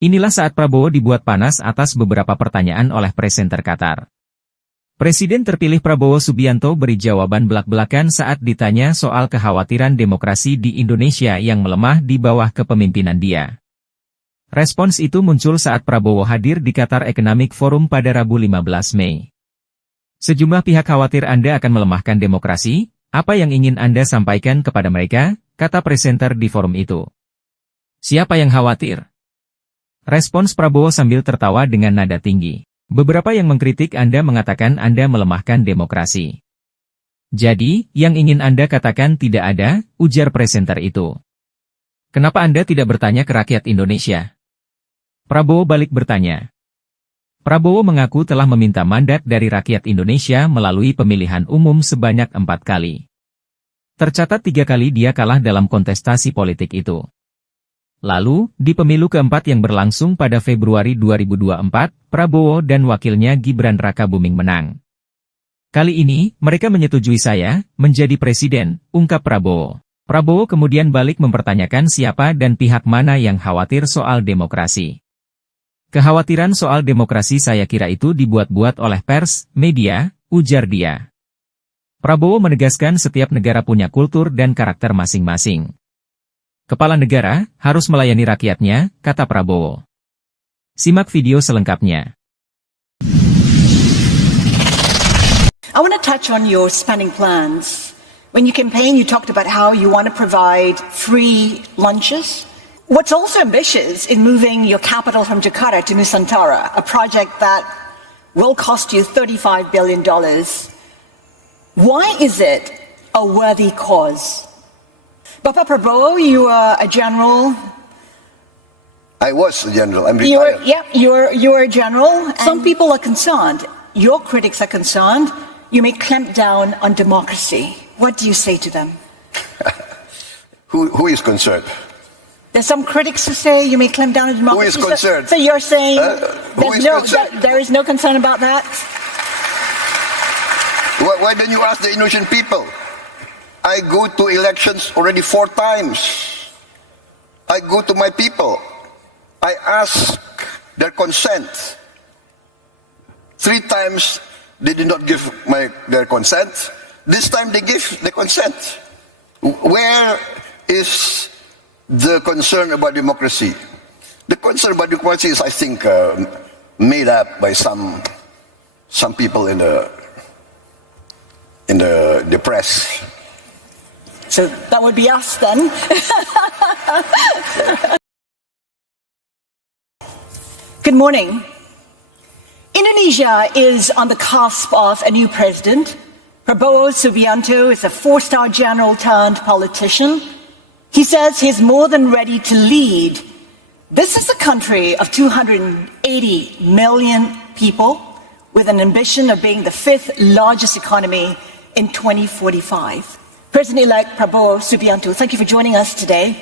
Inilah saat Prabowo dibuat panas atas beberapa pertanyaan oleh presenter Qatar. Presiden terpilih Prabowo Subianto beri jawaban belak-belakan saat ditanya soal kekhawatiran demokrasi di Indonesia yang melemah di bawah kepemimpinan dia. Respons itu muncul saat Prabowo hadir di Qatar Economic Forum pada Rabu 15 Mei. Sejumlah pihak khawatir Anda akan melemahkan demokrasi, apa yang ingin Anda sampaikan kepada mereka, kata presenter di forum itu. Siapa yang khawatir? Respons Prabowo sambil tertawa dengan nada tinggi. Beberapa yang mengkritik Anda mengatakan Anda melemahkan demokrasi. Jadi, yang ingin Anda katakan tidak ada, ujar presenter itu. Kenapa Anda tidak bertanya ke rakyat Indonesia? Prabowo balik bertanya. Prabowo mengaku telah meminta mandat dari rakyat Indonesia melalui pemilihan umum sebanyak 4 kali. Tercatat 3 kali dia kalah dalam kontestasi politik itu. Lalu, di pemilu keempat yang berlangsung pada Februari 2024, Prabowo dan wakilnya Gibran Rakabuming menang. Kali ini, mereka menyetujui saya, menjadi presiden, ungkap Prabowo. Prabowo kemudian balik mempertanyakan siapa dan pihak mana yang khawatir soal demokrasi. Kekhawatiran soal demokrasi saya kira itu dibuat-buat oleh pers, media, ujar dia. Prabowo menegaskan setiap negara punya kultur dan karakter masing-masing. Kepala negara harus melayani rakyatnya, kata Prabowo. Simak video selengkapnya. I want to touch on your spending plans. When you campaign, you talked about how you want to provide free lunches. What's also ambitious in moving your capital from Jakarta to Nusantara, a project that will cost you $35 billion. Why is it a worthy cause? Bapak Prabowo, you are a general. I was a general. I'm retired. You're a general. Some people are concerned. Your critics are concerned. You may clamp down on democracy. What do you say to them? Who is concerned? There's some critics who say you may clamp down on democracy. Who is concerned? So you're saying there is no concern about that? Why don't you ask the Indonesian people? I go to elections already 4 times. I go to my people. I ask their consent. 3 times they did not give their consent. This time they give the consent. Where is the concern about democracy? The concern about democracy is, I think, made up by some people in the press. So that would be us then. Good morning. Indonesia is on the cusp of a new president. Prabowo Subianto is a 4-star general turned politician. He says he's more than ready to lead. This is a country of 280 million people with an ambition of being the 5th largest economy in 2045. President-elect Prabowo Subianto, thank you for joining us today.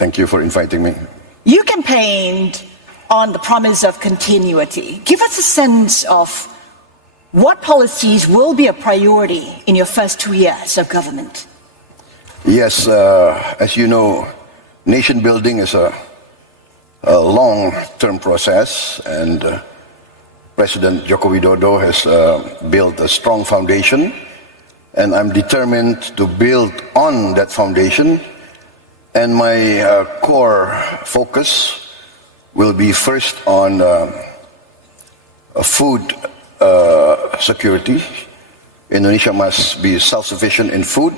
Thank you for inviting me. You campaigned on the promise of continuity. Give us a sense of what policies will be a priority in your first 2 years of government. Yes, as you know, nation building is a long-term process, and President Joko Widodo has built a strong foundation. And I'm determined to build on that foundation. And my core focus will be first on food security. Indonesia must be self-sufficient in food.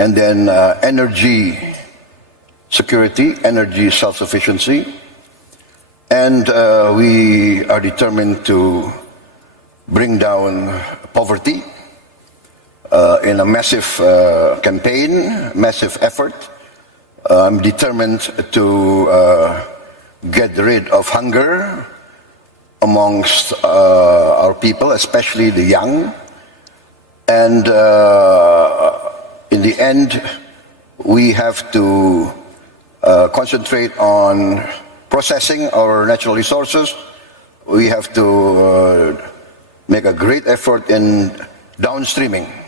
And then energy security, energy self-sufficiency. And we are determined to bring down poverty. In a massive campaign, massive effort. I'm determined to get rid of hunger amongst our people, especially the young. And in the end, we have to concentrate on processing our natural resources. We have to make a great effort in downstreaming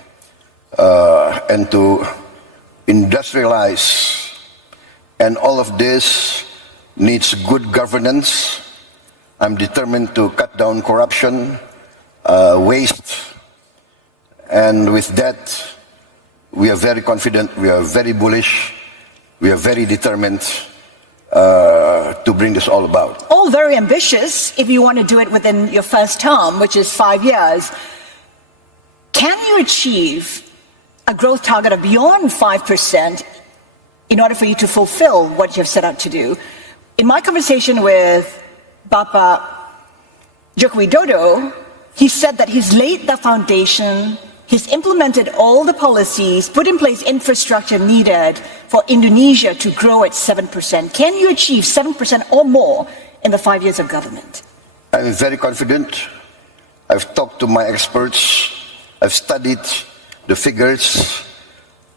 and to industrialize. And all of this needs good governance. I'm determined to cut down corruption, waste, and with that, we are very confident, we are very bullish, we are very determined to bring this all about. All very ambitious if you want to do it within your first term, which is 5 years. Can you achieve a growth target of beyond 5% in order for you to fulfill what you've set out to do? In my conversation with Bapak Joko Widodo, he said that he's laid the foundation, he's implemented all the policies, put in place infrastructure needed for Indonesia to grow at 7%. Can you achieve 7% or more in the 5 years of government? I'm very confident. I've talked to my experts. I've studied the figures.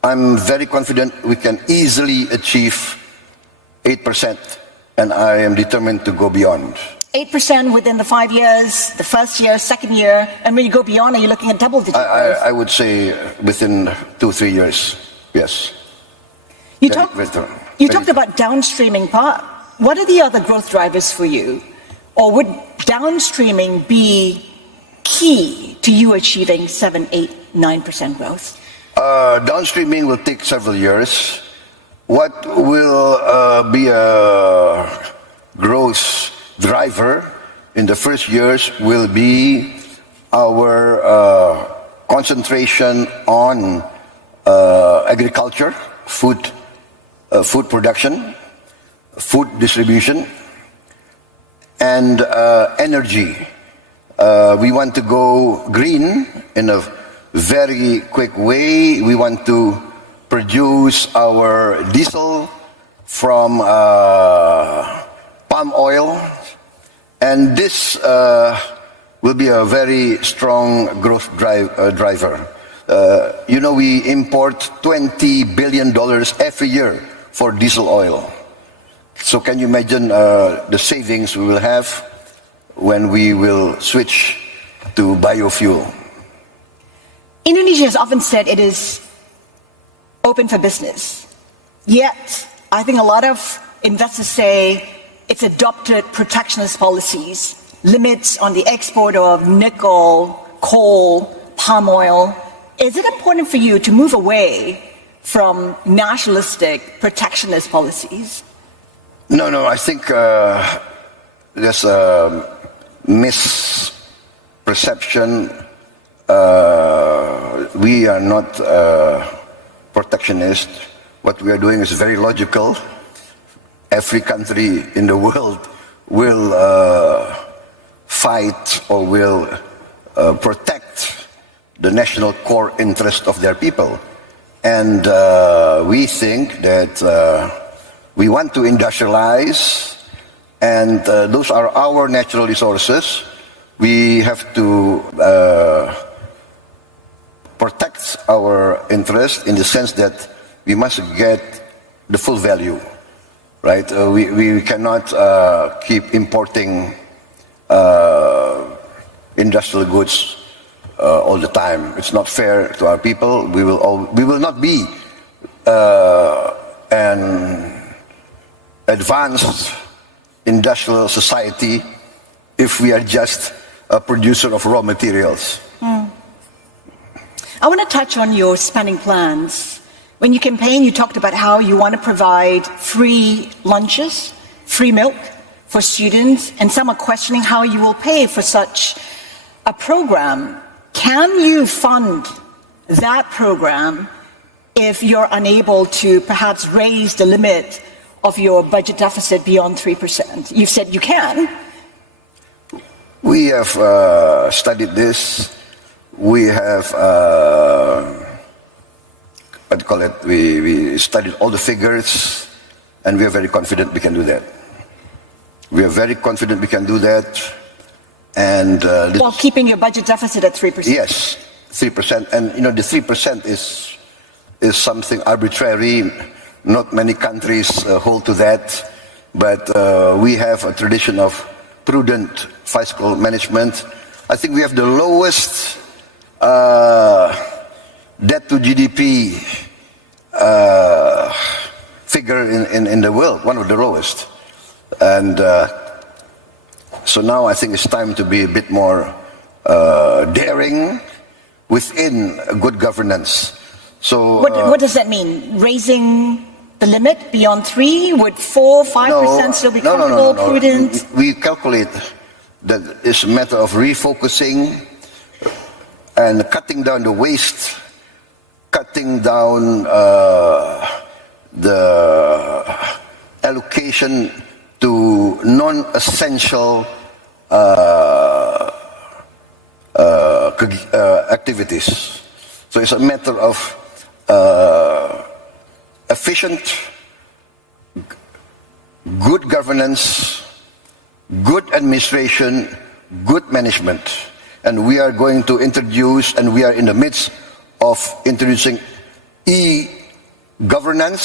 I'm very confident we can easily achieve 8%, and I am determined to go beyond. 8% within the 5 years, the first year, second year, and when you go beyond, are you looking at double-digit growth? I would say within 2-3 years, yes. You talked about downstreaming. What are the other growth drivers for you? Or would downstreaming be key to you achieving 7, 8, 9% growth? Downstreaming will take several years. What will be a growth driver in the first years will be our concentration on agriculture, food production, food distribution, and energy. We want to go green in a very quick way. We want to produce our diesel from palm oil, and this will be a very strong growth driver. We import $20 billion every year for diesel oil. So can you imagine the savings we will have when we will switch to biofuel? Indonesia has often said it is open for business. Yet, I think a lot of investors say it's adopted protectionist policies, limits on the export of nickel, coal, palm oil. Is it important for you to move away from nationalistic protectionist policies? No, I think there's a misperception. We are not protectionist. What we are doing is very logical. Every country in the world will fight or will protect the national core interest of their people. And we think that we want to industrialize, and those are our natural resources. We have to protect our interest in the sense that we must get the full value, right? We cannot keep importing industrial goods all the time. It's not fair to our people. We will not be an advanced industrial society if we are just a producer of raw materials. I want to touch on your spending plans. When you campaigned, you talked about how you want to provide free lunches, free milk for students, and some are questioning how you will pay for such a program. Can you fund that program if you're unable to perhaps raise the limit of your budget deficit beyond 3%? You've said you can. We have studied this. We have, we studied all the figures, and we are very confident we can do that. We are very confident we can do that. And while keeping your budget deficit at 3%? Yes, 3%. And the 3% is something arbitrary. Not many countries hold to that. But we have a tradition of prudent fiscal management. I think we have the lowest debt to GDP figure in the world, one of the lowest. And so now I think it's time to be a bit more daring within good governance. So What does that mean? Raising the limit beyond 3? Would 4, 5% still be comfortable, prudent? We calculate that it's a matter of refocusing and cutting down the waste, cutting down the allocation to non-essential activities. So it's a matter of efficient, good governance, good administration, good management. And we are going to introduce, and we are in the midst of introducing e-governance.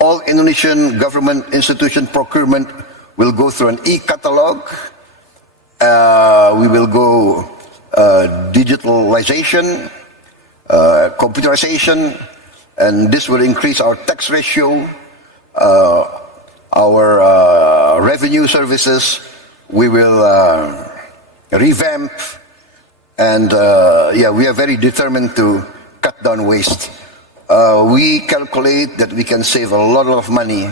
All Indonesian government institution procurement will go through an e-catalog. We will go digitalization, computerization, and this will increase our tax ratio, our revenue services. We will revamp, and we are very determined to cut down waste. We calculate that we can save a lot of money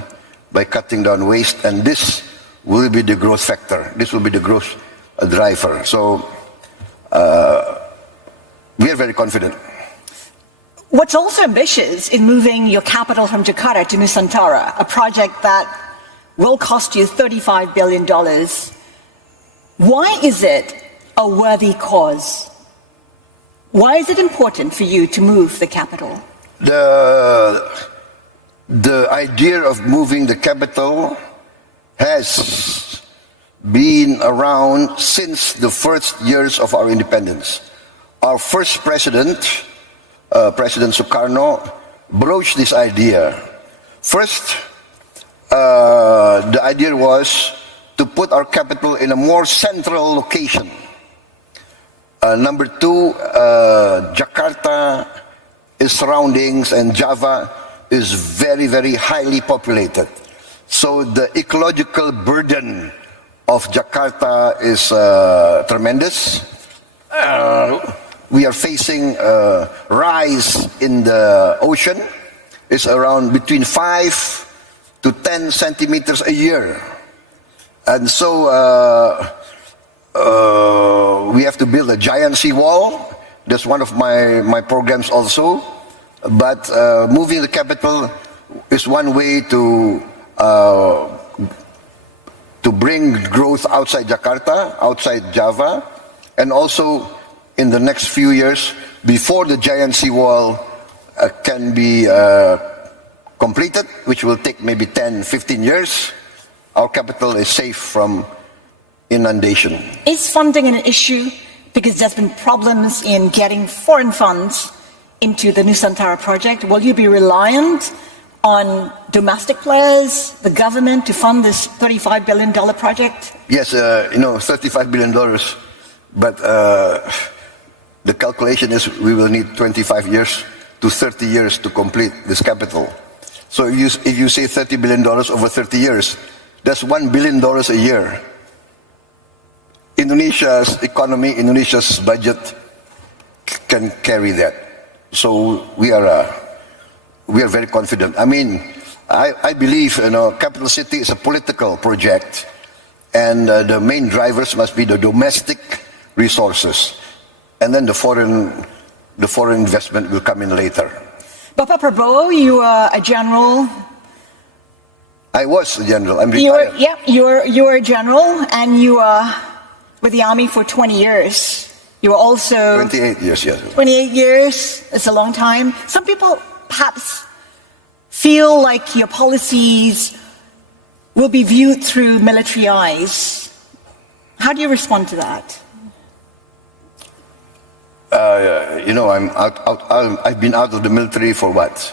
by cutting down waste, and this will be the growth factor. This will be the growth driver. So we are very confident. What's also ambitious in moving your capital from Jakarta to Nusantara, a project that will cost you $35 billion. Why is it a worthy cause? Why is it important for you to move the capital? The idea of moving the capital has been around since the first years of our independence. Our first president, President Sukarno, broached this idea. First, the idea was to put our capital in a more central location. Number two, Jakarta, its surroundings, and Java is very, very highly populated. So the ecological burden of Jakarta is tremendous. We are facing a rise in the ocean. It's around between 5 to 10 centimeters a year. And so we have to build a giant seawall. That's one of my programs also. But moving the capital is one way to bring growth outside Jakarta, outside Java, and also in the next few years, before the giant seawall can be completed, which will take maybe 10, 15 years, our capital is safe from inundation. Is funding an issue? Because there's been problems in getting foreign funds into the Nusantara project. Will you be reliant on domestic players, the government, to fund this $35 billion project? Yes, $35 billion. But the calculation is we will need 25 years to 30 years to complete this capital. So if you say $30 billion over 30 years, that's $1 billion a year. Indonesia's economy, Indonesia's budget can carry that. So we are very confident. I mean, I believe capital city is a political project, and the main drivers must be the domestic resources, and then the foreign investment will come in later. Bapak Prabowo, you are a general. I was a general. I'm retired. You were a general, and you were with the army for 20 years. You were also 28 years. Yes. 28 years. It's a long time. Some people perhaps feel like your policies will be viewed through military eyes. How do you respond to that? I've been out of the military for what?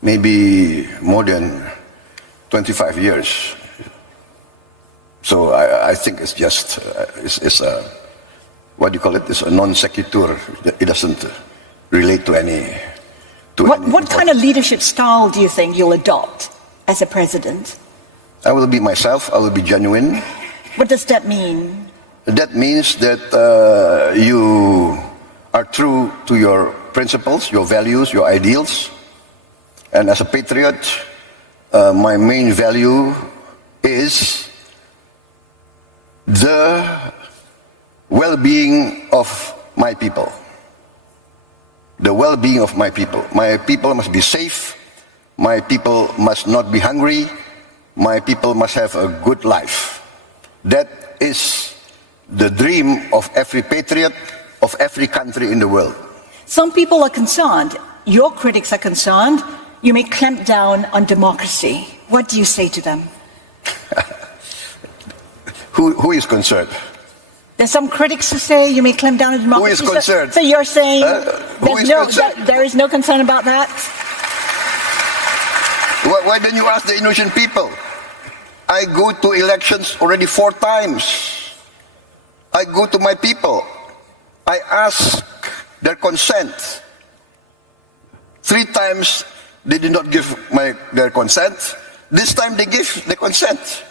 Maybe more than 25 years. So I think it's just, it's a, what do you call it? It's a non sequitur. It doesn't relate to any. What kind of leadership style do you think you'll adopt as a president? I will be myself. I will be genuine. What does that mean? That means that you are true to your principles, your values, your ideals. And as a patriot, my main value is the well-being of my people. The well-being of my people. My people must be safe. My people must not be hungry. My people must have a good life. That is the dream of every patriot, of every country in the world. Some people are concerned. Your critics are concerned. You may clamp down on democracy. What do you say to them? Who is concerned? There's some critics who say you may clamp down on democracy. Who is concerned? So you're saying concerned? there is no concern about that? Why don't you ask the Indonesian people? I go to elections already 4 times. I go to my people. I ask their consent. 3 times they did not give their consent. This time they give the consent.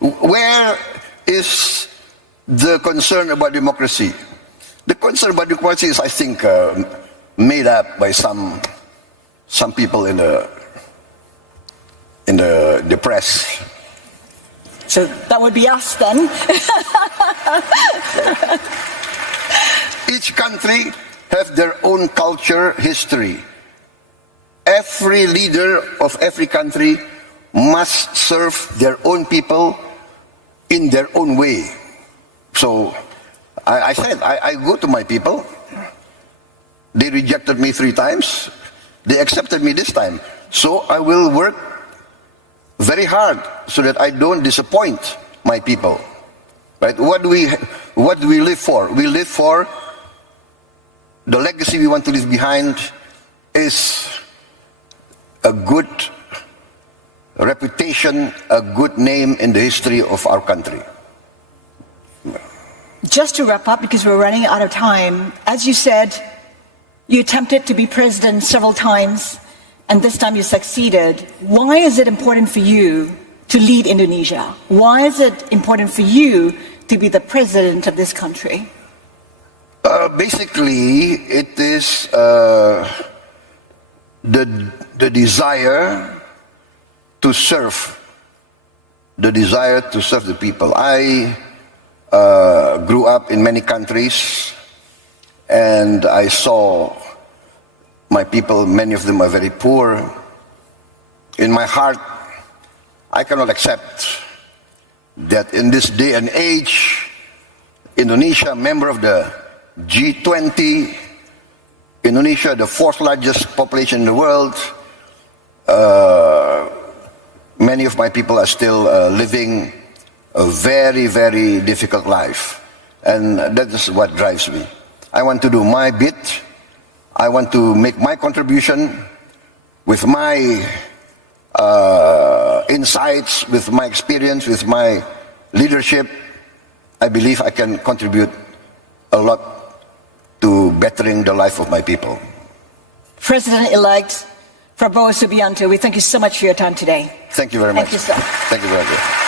Where is the concern about democracy? The concern about democracy is, I think, made up by some people in the press. So that would be us then. Each country have their own culture, history. Every leader of every country must serve their own people in their own way. So I said, I go to my people. They rejected me 3 times. They accepted me this time. So I will work very hard so that I don't disappoint my people. Right? What do we live for? We live for the legacy we want to leave behind is a good reputation, a good name in the history of our country. Just to wrap up, because we're running out of time, as you said, you attempted to be president several times, and this time you succeeded. Why is it important for you to lead Indonesia? Why is it important for you to be the president of this country? Basically, it is the desire to serve, the people. I grew up in many countries, and I saw my people, many of them are very poor. In my heart, I cannot accept that in this day and age, Indonesia, member of the G20, Indonesia, the 4th largest population in the world, many of my people are still living a very, very difficult life. And that is what drives me. I want to do my bit. I want to make my contribution with my insights, with my experience, with my leadership. I believe I can contribute a lot to bettering the life of my people. President-elect Prabowo Subianto, we thank you so much for your time today. Thank you very much. Thank you, sir. Thank you very much.